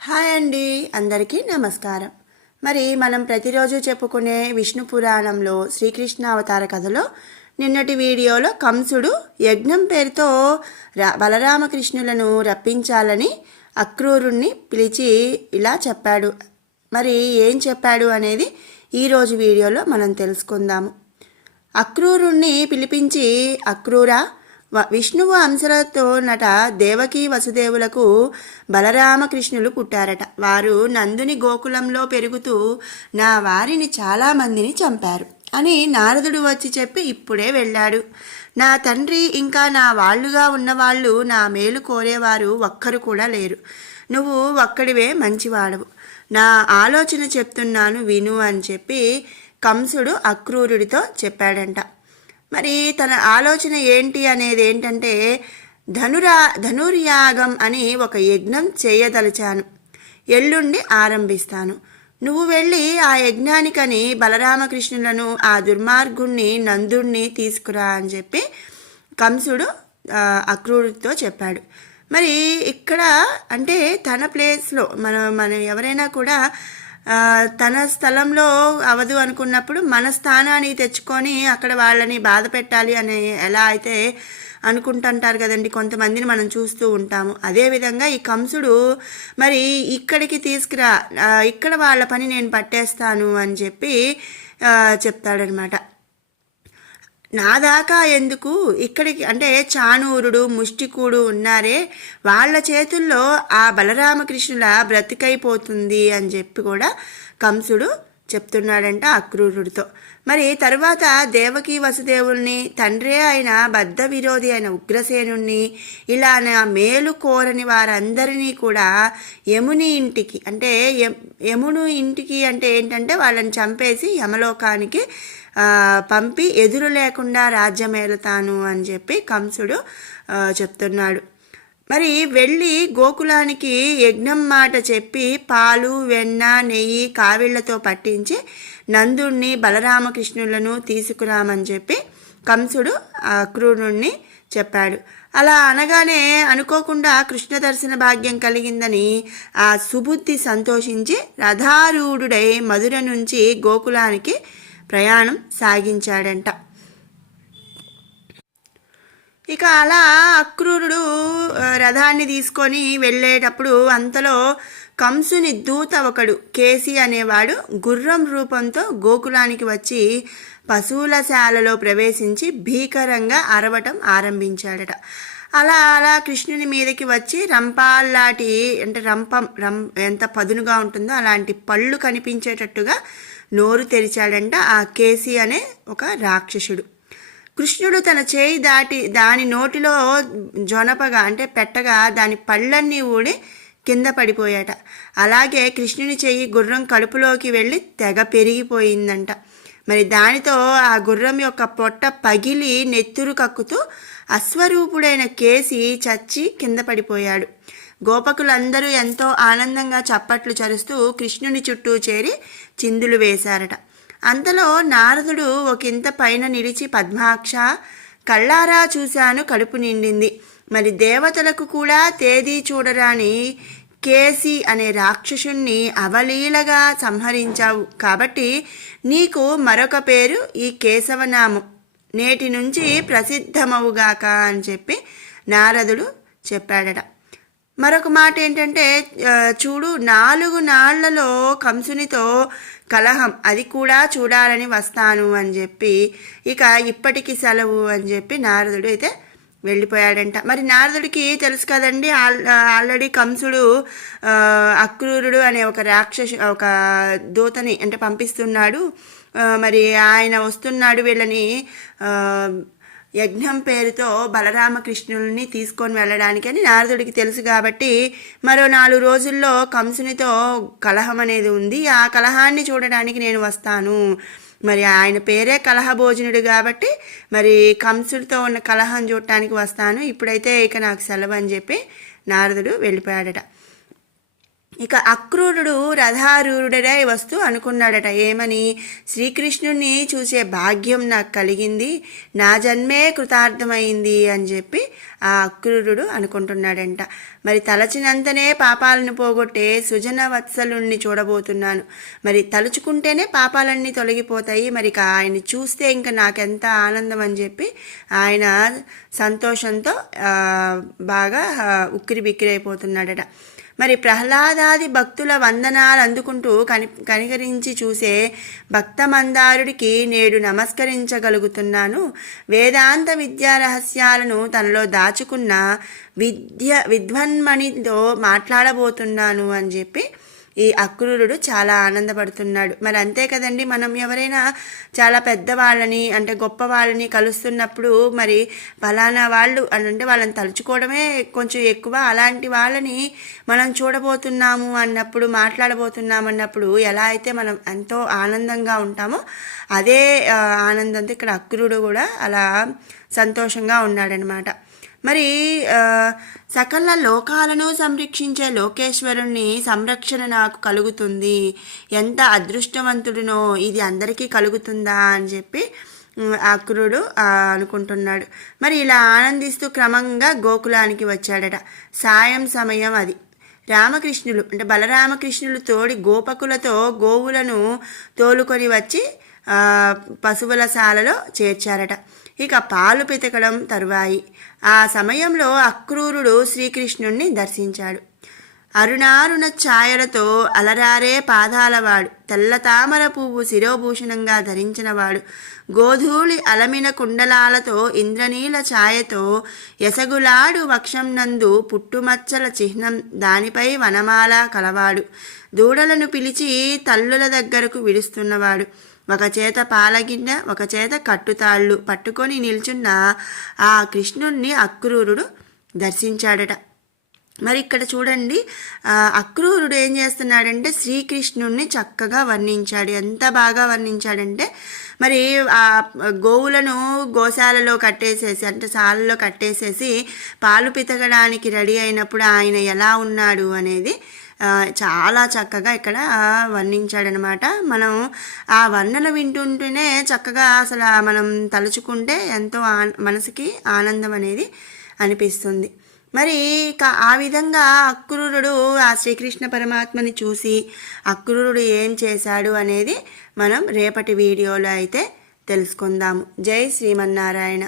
Hi అండి, అందరికీ నమస్కారం. మరి మనం ప్రతిరోజు చెప్పుకునే విష్ణు పురాణంలో శ్రీకృష్ణ అవతార కథలో నిన్నటి వీడియోలో కంసుడు యజ్ఞం పేరుతో బలరామకృష్ణులను రప్పించాలని అక్రూరుణ్ణి పిలిచి ఇలా చెప్పాడు. మరి ఏం చెప్పాడు అనేది ఈరోజు వీడియోలో మనం తెలుసుకుందాము. అక్రూరుణ్ణి పిలిపించి, అక్రూరా, విష్ణువు అంశలతో నట దేవకీ వసుదేవులకు బలరామకృష్ణులు పుట్టారట. వారు నందుని గోకులంలో పెరుగుతూ నా వారిని చాలామందిని చంపారు అని నారదుడు వచ్చి చెప్పి ఇప్పుడే వెళ్ళాడు. నా తండ్రి ఇంకా నా వాళ్ళుగా ఉన్నవాళ్ళు నా మేలు కోరేవారు ఒక్కరు కూడా లేరు. నువ్వు ఒక్కడివే మంచివాడవు. నా ఆలోచన చెప్తున్నాను విను అని చెప్పి కంసుడు అక్రూరుడితో చెప్పాడంట. మరి తన ఆలోచన ఏంటి అనేది ఏంటంటే, ధనుర్యాగం అని ఒక యజ్ఞం చేయదలిచాను. ఎల్లుండి ఆరంభిస్తాను. నువ్వు వెళ్ళి ఆ యజ్ఞానికని బలరామకృష్ణులను, ఆ దుర్మార్గుణ్ణి నందుణ్ణి తీసుకురా అని చెప్పి కంసుడు అక్రూరుడితో చెప్పాడు. మరి ఇక్కడ అంటే తన ప్లేస్లో మన ఎవరైనా కూడా తన స్థలంలో అవదు అనుకున్నప్పుడు మన స్థానాన్ని తెచ్చుకొని అక్కడ వాళ్ళని బాధ పెట్టాలి అని ఎలా అయితే అనుకుంటుంటారు కదండి, కొంతమందిని మనం చూస్తూ ఉంటాము. అదేవిధంగా ఈ కంసుడు మరి ఇక్కడికి తీసుకురా, ఇక్కడ వాళ్ళ పని నేను పట్టేస్తాను అని చెప్పి చెప్తాడనమాట. నా దాకా ఎందుకు, ఇక్కడికి అంటే చాణూరుడు ముష్టికుడు ఉన్నారే, వాళ్ళ చేతుల్లో ఆ బలరామకృష్ణుల బ్రతికైపోతుంది అని చెప్పి కూడా కంసుడు చెప్తున్నాడంట అక్రూరుడితో. మరి తరువాత దేవకీ వసుదేవుల్ని, తండ్రే అయిన బద్ధ విరోధి అయిన ఉగ్రసేనుణ్ణి, ఇలా నా మేలు కోరని వారందరినీ కూడా యముని ఇంటికి అంటే యమును ఇంటికి అంటే ఏంటంటే వాళ్ళని చంపేసి యమలోకానికి పంపి ఎదురు లేకుండా రాజ్యమేలుతాను అని చెప్పి కంసుడు చెప్తున్నాడు. మరి వెళ్ళి గోకులానికి యజ్ఞం మాట చెప్పి పాలు వెన్న నెయ్యి కావిళ్లతో పట్టించి నందుణ్ణి బలరామకృష్ణులను తీసుకురామని చెప్పి కంసుడు అక్రూరుణ్ణి చెప్పాడు. అలా అనగానే అనుకోకుండా కృష్ణ దర్శన భాగ్యం కలిగిందని ఆ సుబుద్ధి సంతోషించి రథారూఢుడై మధుర నుంచి గోకులానికి ప్రయాణం సాగించాడంట. ఇక అలా అక్రూరుడు రథాన్ని తీసుకొని వెళ్ళేటప్పుడు అంతలో కంసుని దూత ఒకడు కేసి అనేవాడు గుర్రం రూపంతో గోకులానికి వచ్చి పశువుల శాలలో ప్రవేశించి భీకరంగా అరవటం ఆరంభించాడట. అలా కృష్ణుని మీదకి వచ్చి రంపాల్లాంటి అంటే ఎంత పదునుగా ఉంటుందో అలాంటి పళ్ళు కనిపించేటట్టుగా నోరు తెరిచాడంట ఆ కేసి అనే ఒక రాక్షసుడు. కృష్ణుడు తన చేయి దాని నోటిలో జొనపగా అంటే పెట్టగా దాని పళ్ళన్నీ ఊడి కింద పడిపోయాట. అలాగే కృష్ణుని చెయ్యి గుర్రం కడుపులోకి వెళ్ళి తెగ పెరిగిపోయిందంట. మరి దానితో ఆ గుర్రం యొక్క పొట్ట పగిలి నెత్తురు కక్కుతూ అశ్వరూపుడైన కేసి చచ్చి కింద పడిపోయాడు. గోపకులందరూ ఎంతో ఆనందంగా చప్పట్లు చరుస్తూ కృష్ణుని చుట్టూ చేరి చిందులు వేశారట. అంతలో నారదుడు ఒకంత పైన నిలిచి, పద్మాక్ష, కళ్ళారా చూశాను, కడుపు నిండింది. మరి దేవతలకు కూడా తేదీ చూడరాని కేసి అనే రాక్షసుణ్ణి అవలీలగా సంహరించావు కాబట్టి నీకు మరొక పేరు ఈ కేశవనామం నేటి నుంచి ప్రసిద్ధమవుగాక అని చెప్పి నారదుడు చెప్పాడట. మరొక మాట ఏంటంటే, చూడు, 4 నాళ్లలో కంసునితో కలహం, అది కూడా చూడాలని వస్తాను అని చెప్పి ఇక ఇప్పటికి సెలవు అని చెప్పి నారదుడు అయితే వెళ్ళిపోయాడంట. మరి నారదుడికి తెలుసు కదండి, ఆల్రెడీ కంసుడు అక్రూరుడు అనే ఒక దూతని అంటే పంపిస్తున్నాడు. మరి ఆయన వస్తున్నాడు వీళ్ళని యజ్ఞం పేరుతో బలరామకృష్ణుల్ని తీసుకొని వెళ్ళడానికి అని నారదుడికి తెలుసు. కాబట్టి మరో 4 రోజుల్లో కంసునితో కలహం అనేది ఉంది, ఆ కలహాన్ని చూడడానికి నేను వస్తాను. మరి ఆయన పేరే కలహభోజనుడు కాబట్టి మరి కంసుడితో ఉన్న కలహం చూడటానికి వస్తాను, ఇప్పుడైతే ఇక నాకు సెలవు అని చెప్పి నారదుడు వెళ్ళిపోయాడట. ఇక అక్రూరుడు రథారూఢుడై వస్తూ అనుకున్నాడట, ఏమని, శ్రీకృష్ణుణ్ణి చూసే భాగ్యం నాకు కలిగింది, నా జన్మే కృతార్థమైంది అని చెప్పి ఆ అక్రూరుడు అనుకుంటున్నాడంట. మరి తలచినంతనే పాపాలను పోగొట్టే సుజన వత్సలుణ్ణి చూడబోతున్నాను. మరి తలుచుకుంటేనే పాపాలన్నీ తొలగిపోతాయి. మరి ఆయన్ని చూస్తే ఇంకా నాకెంత ఆనందం అని చెప్పి ఆయన సంతోషంతో బాగా ఉక్కిరి బిక్కిరి అయిపోతున్నాడట. మరి ప్రహ్లాదాది భక్తుల వందనాలు అందుకుంటూ కనికరించి చూసే భక్తమందారుడికి నేడు నమస్కరించగలుగుతున్నాను. వేదాంత విద్యా రహస్యాలను తనలో దాచుకున్న విద్వన్మణితో మాట్లాడబోతున్నాను అని చెప్పి ఈ అక్రూరుడు చాలా ఆనందపడుతున్నాడు. మరి అంతే కదండి, మనం ఎవరైనా చాలా పెద్దవాళ్ళని అంటే గొప్ప వాళ్ళని కలుస్తున్నప్పుడు మరి ఫలానా వాళ్ళు అంటే వాళ్ళని తలుచుకోవడమే కొంచెం ఎక్కువ. అలాంటి వాళ్ళని మనం చూడబోతున్నాము అన్నప్పుడు, మాట్లాడబోతున్నాము అన్నప్పుడు ఎలా అయితే మనం ఎంతో ఆనందంగా ఉంటామో అదే ఆనందంతో ఇక్కడ అక్రూరుడు కూడా అలా సంతోషంగా ఉన్నాడనమాట. మరి సకల లోకాలను సంరక్షించే లోకేశ్వరుణ్ణి సంరక్షణ నాకు కలుగుతుంది, ఎంత అదృష్టవంతుడినో, ఇది అందరికీ కలుగుతుందా అని చెప్పి అక్రూరుడు అనుకుంటున్నాడు. మరి ఇలా ఆనందిస్తూ క్రమంగా గోకులానికి వచ్చాడట. సాయం సమయం అది. రామకృష్ణులు అంటే బలరామకృష్ణులు తోడి గోపకులతో గోవులను తోలుకొని వచ్చి పశువుల శాలలో చేర్చారట. ఇక పాలు పితకడం తరువాయి. ఆ సమయంలో అక్రూరుడు శ్రీకృష్ణుణ్ణి దర్శించాడు. అరుణారుణ ఛాయలతో అలరారే పాదాలవాడు, తెల్ల తామర పువ్వు శిరోభూషణంగా ధరించినవాడు, గోధూళి అలమిన కుండలాలతో ఇంద్రనీల ఛాయతో ఎసగులాడు వక్షంనందు పుట్టుమచ్చల చిహ్నం, దానిపై వనమాల కలవాడు, దూడలను పిలిచి తల్లుల దగ్గరకు విడుస్తున్నవాడు, ఒక చేత పాలగిన్నె ఒక చేత కట్టుతాళ్ళు పట్టుకొని నిల్చున్న ఆ కృష్ణుణ్ణి అక్రూరుడు దర్శించాడట. మరి ఇక్కడ చూడండి, అక్రూరుడు ఏం చేస్తున్నాడంటే శ్రీకృష్ణుణ్ణి చక్కగా వర్ణించాడు. ఎంత బాగా వర్ణించాడంటే మరి ఆ గోవులను గోశాలలో కట్టేసేసి అంటే శాలలో కట్టేసేసి పాలు పితకడానికి రెడీ అయినప్పుడు ఆయన ఎలా ఉన్నాడు అనేది చాలా చక్కగా ఇక్కడ వర్ణించాడనమాట. మనం ఆ వర్ణన వింటుంటేనే చక్కగా అసలు మనం తలుచుకుంటే ఎంతో మనసుకి ఆనందం అనేది అనిపిస్తుంది. మరి ఆ విధంగా అక్రూరుడు ఆ శ్రీకృష్ణ పరమాత్మని చూసి అక్రూరుడు ఏం చేశాడు అనేది మనం రేపటి వీడియోలో అయితే తెలుసుకుందాము. జై శ్రీమన్నారాయణ.